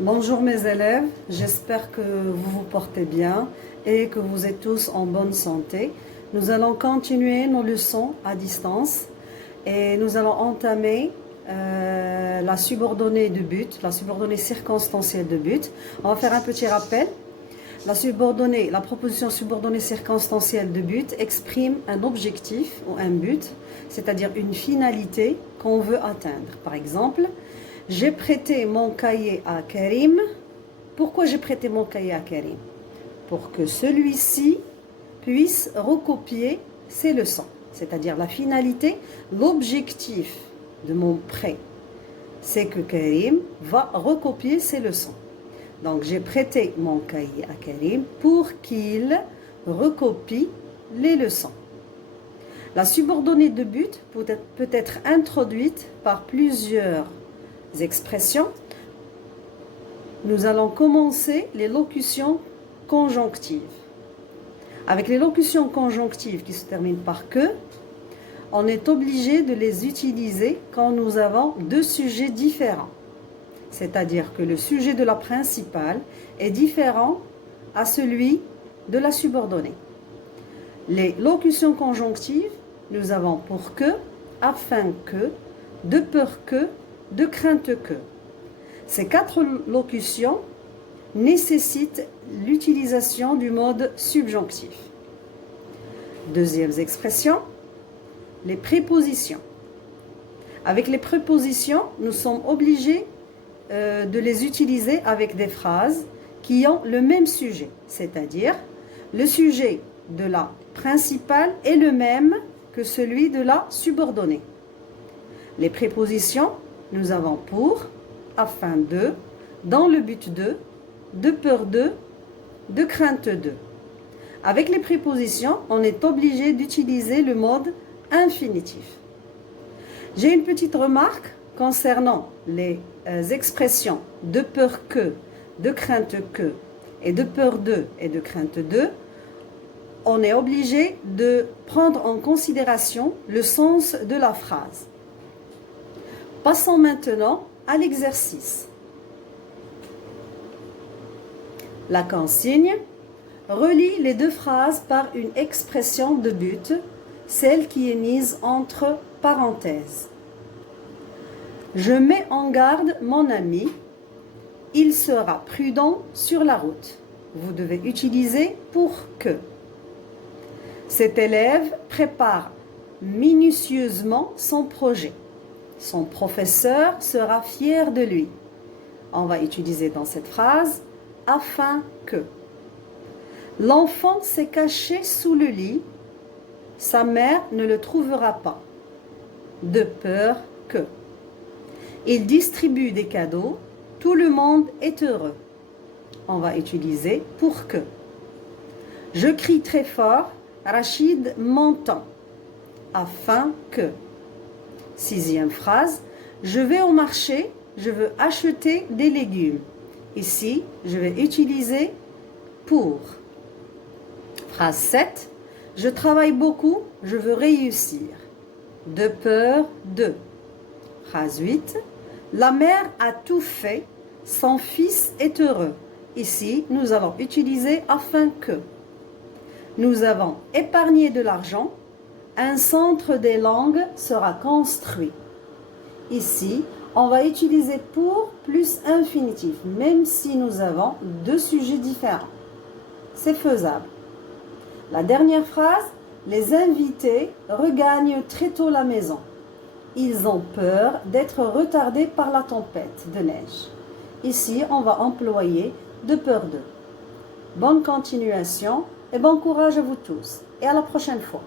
Bonjour mes élèves, j'espère que vous vous portez bien et que vous êtes tous en bonne santé. Nous allons continuer nos leçons à distance et nous allons entamer la subordonnée de but, la subordonnée circonstancielle de but. On va faire un petit rappel. La proposition subordonnée circonstancielle de but exprime un objectif ou un but, c'est-à-dire une finalité qu'on veut atteindre. Par exemple, j'ai prêté mon cahier à Karim. Pourquoi j'ai prêté mon cahier à Karim? Pour que celui-ci puisse recopier ses leçons. C'est-à-dire la finalité, l'objectif de mon prêt, c'est que Karim va recopier ses leçons. Donc j'ai prêté mon cahier à Karim pour qu'il recopie les leçons. La subordonnée de but peut être introduite par plusieurs expressions. Nous allons commencer les locutions conjonctives. Avec les locutions conjonctives qui se terminent par que, on est obligé de les utiliser quand nous avons deux sujets différents. C'est-à-dire que le sujet de la principale est différent à celui de la subordonnée. Les locutions conjonctives, nous avons pour que, afin que, de peur que, de crainte que. Ces quatre locutions nécessitent l'utilisation du mode subjonctif. Deuxième expression, les prépositions. Avec les prépositions, nous sommes obligés de les utiliser avec des phrases qui ont le même sujet, c'est-à-dire le sujet de la principale est le même que celui de la subordonnée. Les prépositions, nous avons pour, afin de, dans le but de peur de crainte de. Avec les prépositions, on est obligé d'utiliser le mode infinitif. J'ai une petite remarque concernant les expressions de peur que, de crainte que, et de peur de et de crainte de. On est obligé de prendre en considération le sens de la phrase. Passons maintenant à l'exercice. La consigne relie les deux phrases par une expression de but, celle qui est mise entre parenthèses. Je mets en garde mon ami, il sera prudent sur la route. Vous devez utiliser pour que. Cet élève prépare minutieusement son projet. Son professeur sera fier de lui. On va utiliser dans cette phrase afin que. L'enfant s'est caché sous le lit. Sa mère ne le trouvera pas. De peur que. Il distribue des cadeaux. Tout le monde est heureux. On va utiliser pour que. Je crie très fort. Rachid m'entend. Afin que. Sixième phrase. Je vais au marché. Je veux acheter des légumes. Ici, je vais utiliser pour. Phrase 7. Je travaille beaucoup. Je veux réussir. De peur de. Phrase 8. La mère a tout fait. Son fils est heureux. Ici, nous allons utiliser afin que. Nous avons épargné de l'argent. Un centre des langues sera construit. Ici, on va utiliser pour plus infinitif, même si nous avons deux sujets différents. C'est faisable. La dernière phrase, les invités regagnent très tôt la maison. Ils ont peur d'être retardés par la tempête de neige. Ici, on va employer de peur de. Bonne continuation et bon courage à vous tous. Et à la prochaine fois.